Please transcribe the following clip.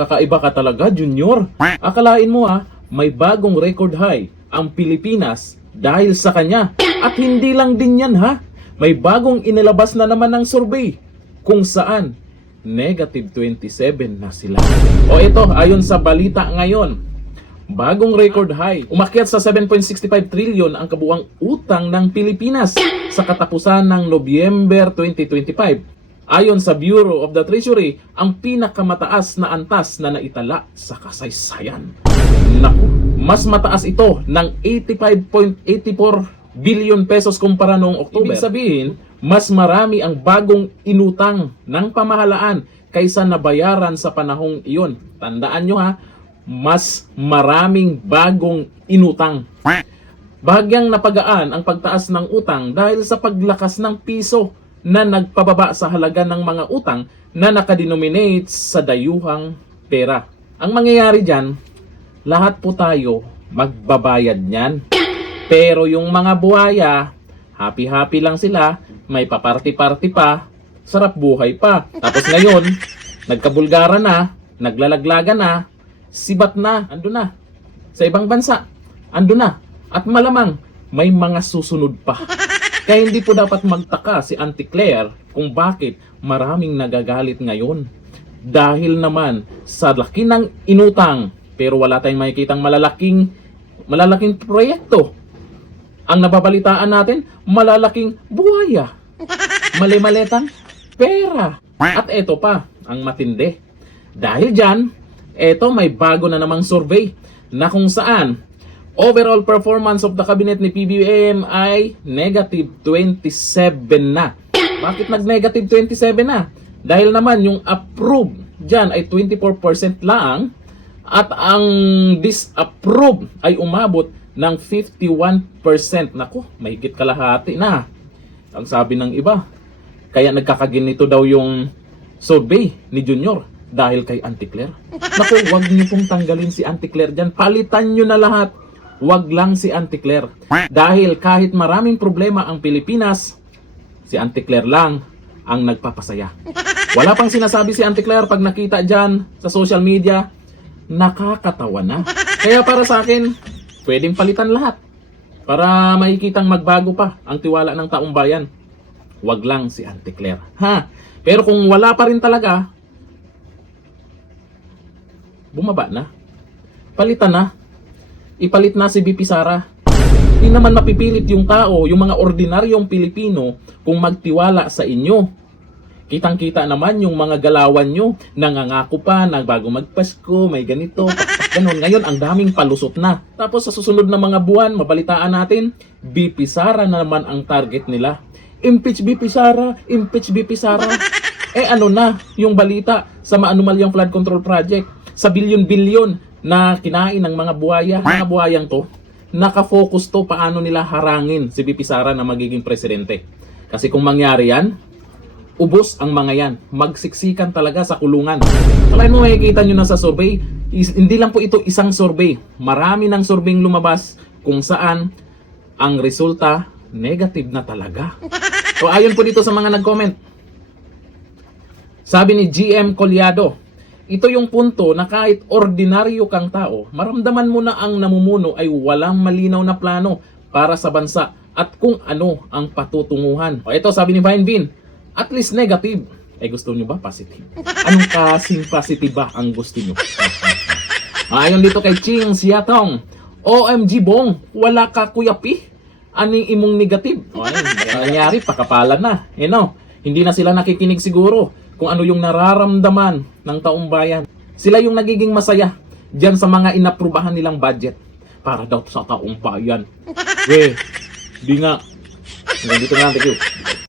kakaiba ka talaga, Junior. Akalain mo may bagong record high ang Pilipinas dahil sa kanya. At hindi lang din yan may bagong inilabas na naman ng survey kung saan negative 27 na sila. O ito, ayon sa balita ngayon, bagong record high. Umakyat sa 7.65 trillion ang kabuuang utang ng Pilipinas sa katapusan ng Nobyember 2025. Ayon sa Bureau of the Treasury, ang pinakamataas na antas na naitala sa kasaysayan. Naku, mas mataas ito ng 85.84 billion pesos kumpara noong October. Ibig sabihin, mas marami ang bagong inutang ng pamahalaan kaysa nabayaran sa panahong iyon. Tandaan nyo mas maraming bagong inutang. Bahagyang napagaan ang pagtaas ng utang dahil sa paglakas ng piso na nagpababa sa halaga ng mga utang na nakadenominate sa dayuhang pera. Ang mangyayari dyan, lahat po tayo magbabayad niyan. Pero yung mga buhaya, happy-happy lang sila, may paparty-party pa, sarap buhay pa. Tapos ngayon, nagkabulgara na, naglalaglaga na, sibat na, ando na. Sa ibang bansa, ando na. At malamang, may mga susunod pa. Kaya hindi po dapat magtaka si Auntie Claire kung bakit maraming nagagalit ngayon. Dahil naman sa laki ng inutang, pero wala tayong makikitang malalaking proyekto. Ang nababalitaan natin, malalaking buhaya. Mali-maletang pera. At eto pa, ang matindi. Dahil dyan, eto may bago na namang survey na kung saan overall performance of the cabinet ni PBBM ay negative 27 na. Bakit nag-negative 27 na? Dahil naman yung approve dyan ay 24% lang at ang disapprove ay umabot ng 51%. Naku, mahigit kalahati na. Ang sabi ng iba, kaya nagkakaginito daw yung survey ni Junior dahil kay Auntie Claire. Naku, wag niyo pong tanggalin si Auntie Claire dyan. Palitan niyo na lahat. Wag lang si Auntie Claire. Dahil kahit maraming problema ang Pilipinas, si Auntie Claire lang ang nagpapasaya. Wala pang sinasabi si Auntie Claire pag nakita dyan sa social media, nakakatawa na. Kaya para sa akin, pwedeng palitan lahat para makikitang magbago pa ang tiwala ng taong bayan. Wag lang si Auntie Claire. Pero kung wala pa rin talaga, bumaba na. Palitan na. Ipalit na si BP Sara. Hindi naman mapipilit yung tao, yung mga ordinaryong Pilipino kung magtiwala sa inyo. Kitang-kita naman yung mga galawan nyo, nangangako pa na bago magpasko, may ganito, ganun. Ngayon, ang daming palusot na. Tapos sa susunod na mga buwan, mabalitaan natin, BP Sara na naman ang target nila. Impeach BP Sara, impeach BP Sara. Ano na yung balita sa maanumalyang flood control project? Sa bilyon-bilyon na kinain ng mga buhaya. Mga buhayang to, nakafocus to paano nila harangin si BP Sara na magiging presidente. Kasi kung mangyari yan, ubos ang mga yan. Magsiksikan talaga sa kulungan. Kalahin mo, makikita nyo na sa survey, hindi lang po ito isang survey. Marami ng surveying lumabas kung saan ang resulta negative na talaga. So ayon po dito sa mga nag-comment. Sabi ni GM Collado, ito yung punto na kahit ordinaryo kang tao, maramdaman mo na ang namumuno ay walang malinaw na plano para sa bansa at kung ano ang patutunguhan. O ito, sabi ni Vine Bean, at least negative. Gusto nyo ba positive? Anong kasing positive ba ang gusto nyo? Ayon dito kay Ching Siatong, OMG Bong, wala ka kuyapi. Aning imong negative? Nangyari, pakapalan na. Hindi na sila nakikinig siguro kung ano yung nararamdaman ng taong bayan. Sila yung nagiging masaya dyan sa mga inaprubahan nilang budget para daw sa taong bayan. Di nga. Dito nga, thank you.